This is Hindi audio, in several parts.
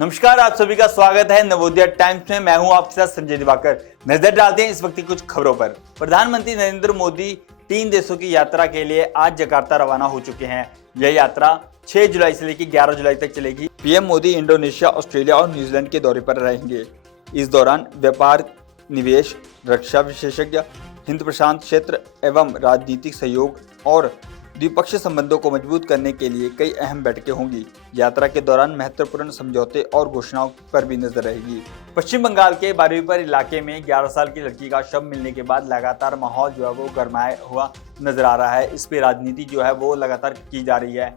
नमस्कार, आप सभी का स्वागत है नवोदय टाइम्स में। मैं हूं आपके साथ संजय दिवाकर। नजर डालते हैं इस वक्त की कुछ खबरों पर। प्रधानमंत्री नरेंद्र मोदी 3 देशों की यात्रा के लिए आज जकार्ता रवाना हो चुके हैं। यह यात्रा 6 जुलाई से लेकर 11 जुलाई तक चलेगी। पीएम मोदी इंडोनेशिया, ऑस्ट्रेलिया और न्यूजीलैंड के दौरे पर रहेंगे। इस दौरान व्यापार, निवेश, रक्षा विशेषज्ञ, हिंद प्रशांत क्षेत्र एवं राजनीतिक सहयोग और द्विपक्षीय संबंधों को मजबूत करने के लिए कई अहम बैठकें होंगी। यात्रा के दौरान महत्वपूर्ण समझौते और घोषणाओं पर भी नजर रहेगी। पश्चिम बंगाल के बारुईपुर इलाके में 11 साल की लड़की का शव मिलने के बाद लगातार माहौल जो है वो गरमाया हुआ नजर आ रहा है। इस पे राजनीति जो है वो लगातार की जा रही है।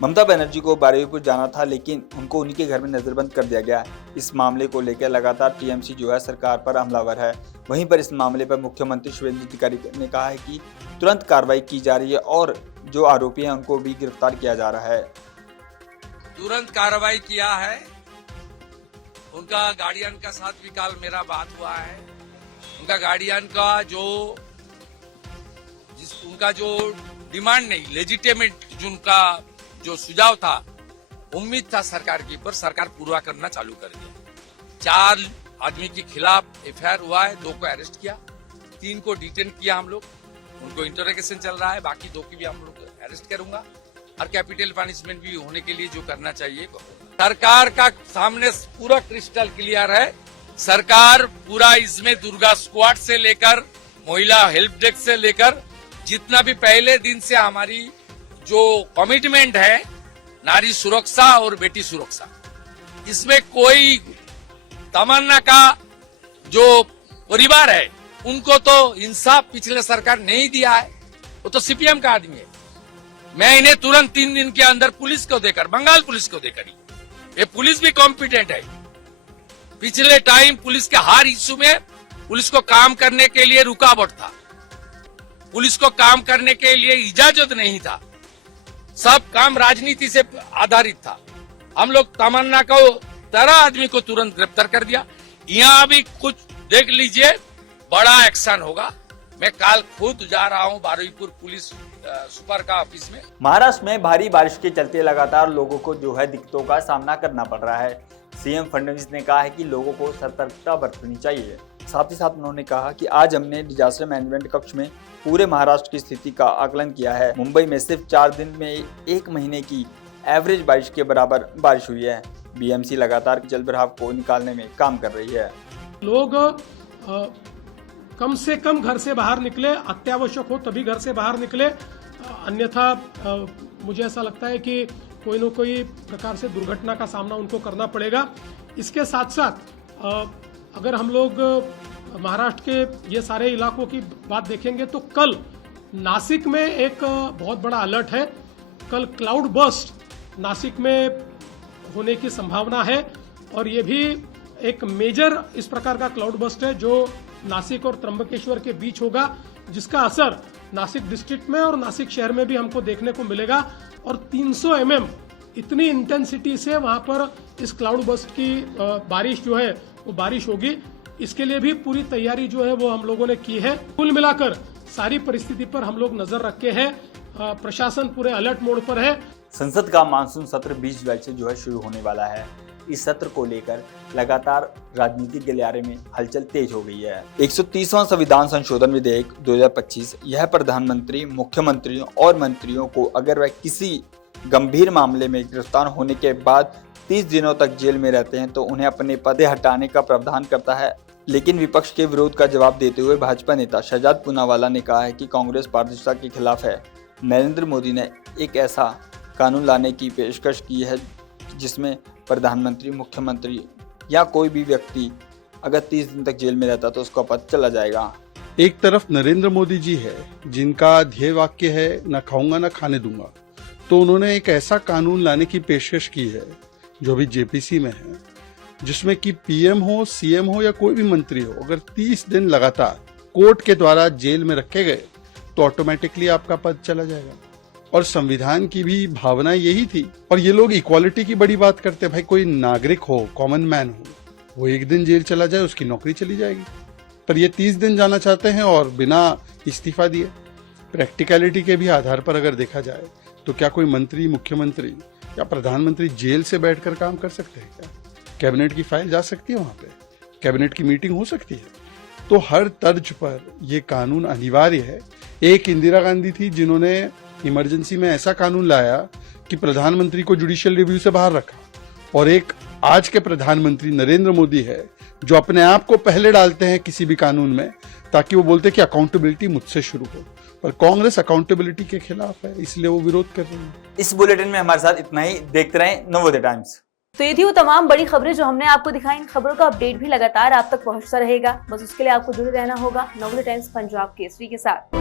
ममता बनर्जी को बारुईपुर जाना था, लेकिन उनको उन्हीं के घर में नजरबंद कर दिया गया। इस मामले को लेकर लगातार टीएमसी जो है सरकार पर हमलावर है। वहीं पर इस मामले पर मुख्यमंत्री शुभेंदु अधिकारी ने कहा है कि तुरंत कार्रवाई की जा रही है और जो आरोपी हैं उनको भी गिरफ्तार किया जा रहा है। तुरंत कार्रवाई किया है। उनका गार्डियन का साथ भी कल मेरा बात हुआ है। उनका गार्डियन का उनका जो डिमांड नहीं, लेजिटिमेट उनका जो सुझाव था, उम्मीद था सरकार की, पर सरकार पूरा करना चालू कर दिया। 4 आदमी के खिलाफ एफआईआर हुआ है, 2 को अरेस्ट किया, 3 को डिटेन किया हम लोग, उनको इंटरोगेशन चल रहा है। बाकी 2 की भी हम लोग अरेस्ट करूंगा और कैपिटल पनिशमेंट भी होने के लिए जो करना चाहिए। सरकार का सामने पूरा क्रिस्टल क्लियर है। सरकार पूरा इसमें दुर्गा स्क्वाड से लेकर महिला हेल्प डेस्क से लेकर जितना भी पहले दिन से हमारी जो कमिटमेंट है नारी सुरक्षा और बेटी सुरक्षा, इसमें कोई तमन्ना का जो परिवार है उनको तो इंसाफ पिछले सरकार नहीं दिया है। वो तो सीपीएम का आदमी है। मैं इन्हें तुरंत 3 दिन के अंदर पुलिस को देकर, बंगाल पुलिस को देकर, ये पुलिस भी कॉम्पिटेंट है। पिछले टाइम पुलिस के हर इश्यू में पुलिस को काम करने के लिए रुकावट था, पुलिस को काम करने के लिए इजाजत नहीं था, सब काम राजनीति से आधारित था। हम लोग तमन्ना को 13 आदमी को तुरंत गिरफ्तार कर दिया। यहाँ भी कुछ देख लीजिए, बड़ा एक्शन होगा। मैं कल खुद जा रहा हूँ बारुईपुर पुलिस सुपर का ऑफिस में। महाराष्ट्र में भारी बारिश के चलते लगातार लोगों को जो है दिक्कतों का सामना करना पड़ रहा है। सीएम फडणवीस ने कहा है कि लोगों को सतर्कता बरतनी चाहिए। साथ ही साथ उन्होंने कहा कि आज हमने डिजास्टर मैनेजमेंट कक्ष में पूरे महाराष्ट्र की स्थिति का आकलन किया है। मुंबई में सिर्फ 4 दिन में 1 महीने की एवरेज बारिश के बराबर बारिश हुई है। बीएमसी लगातार जल भराव को निकालने में काम कर रही है। लोग कम से कम घर से बाहर निकले, अत्यावश्यक हो तभी घर से बाहर निकले, अन्यथा मुझे ऐसा लगता है कि कोई न कोई प्रकार से दुर्घटना का सामना उनको करना पड़ेगा। इसके साथ साथ अगर हम लोग महाराष्ट्र के ये सारे इलाकों की बात देखेंगे तो कल नासिक में एक बहुत बड़ा अलर्ट है। कल क्लाउड बर्स्ट नासिक में होने की संभावना है और ये भी एक मेजर इस प्रकार का क्लाउड बर्स्ट है जो नासिक और त्र्यंबकेश्वर के बीच होगा, जिसका असर नासिक डिस्ट्रिक्ट में और नासिक शहर में भी हमको देखने को मिलेगा। और 300 mm इतनी इंटेंसिटी से वहां पर इस क्लाउड बर्स्ट की बारिश जो है वो बारिश होगी। इसके लिए भी पूरी तैयारी जो है वो हम लोगों ने की है। कुल मिलाकर सारी परिस्थिति पर हम लोग नजर रखे हैं। प्रशासन पूरे अलर्ट मोड पर है। संसद का मानसून सत्र 20 जुलाई से जो है शुरू होने वाला है। इस सत्र को लेकर लगातार राजनीतिक गलियारे में हलचल तेज हो गई है। 130वां संविधान संशोधन विधेयक 2025 यह प्रधानमंत्री, मुख्यमंत्रियों और मंत्रियों को अगर वह किसी गंभीर मामले में गिरफ्तार होने के बाद 30 दिनों तक जेल में रहते हैं तो उन्हें अपने पद से हटाने का प्रावधान करता है। लेकिन विपक्ष के विरोध का जवाब देते हुए भाजपा नेता शहजाद पूनावाला ने कहा है कि कांग्रेस पारदर्शिता के खिलाफ है। नरेंद्र मोदी ने एक ऐसा कानून लाने की पेशकश की है जिसमें प्रधानमंत्री, मुख्यमंत्री या कोई भी व्यक्ति अगर 30 दिन तक जेल में रहता तो उसका पद चला जाएगा। एक तरफ नरेंद्र मोदी जी है जिनका ध्येय वाक्य है न खाऊंगा न खाने दूंगा, तो उन्होंने एक ऐसा कानून लाने की पेशकश की है जो भी जेपीसी में है, जिसमें कि पीएम हो, सीएम हो या कोई भी मंत्री हो, अगर 30 दिन लगातार कोर्ट के द्वारा जेल में रखे गए तो ऑटोमेटिकली आपका पद चला जाएगा। और संविधान की भी भावना यही थी। और ये लोग इक्वालिटी की बड़ी बात करते हैं। भाई कोई नागरिक हो, कॉमन मैन हो, वो 1 दिन जेल चला जाए उसकी नौकरी चली जाएगी, पर ये 30 दिन जाना चाहते हैं और बिना इस्तीफा दिए। प्रैक्टिकलिटी के भी आधार पर अगर देखा जाए तो क्या कोई मंत्री, मुख्यमंत्री या प्रधानमंत्री जेल से बैठकर काम कर सकते हैं क्या? कैबिनेट की फाइल जा सकती है, वहां पे कैबिनेट की मीटिंग हो सकती है। तो हर तर्ज पर यह कानून अनिवार्य है। एक इंदिरा गांधी थी जिन्होंने इमरजेंसी में ऐसा कानून लाया कि प्रधानमंत्री को जुडिशियल रिव्यू से बाहर रखा, और एक आज के प्रधानमंत्री नरेंद्र मोदी है जो अपने आप को पहले डालते हैं किसी भी कानून में, ताकि वो बोलते हैं कि अकाउंटेबिलिटी मुझसे शुरू हो। पर कांग्रेस अकाउंटेबिलिटी के खिलाफ है, इसलिए वो विरोध कर रही है। इस बुलेटिन में हमारे साथ इतना ही। देखते रहें नवोदय टाइम्स। तो ये थी वो तमाम बड़ी खबरें जो हमने आपको दिखाई। इन खबरों का अपडेट भी लगातार आप तक पहुंचता रहेगा। बस उसके लिए आपको जुड़े रहना होगा नवोदय टाइम्स पंजाब केसरी के साथ।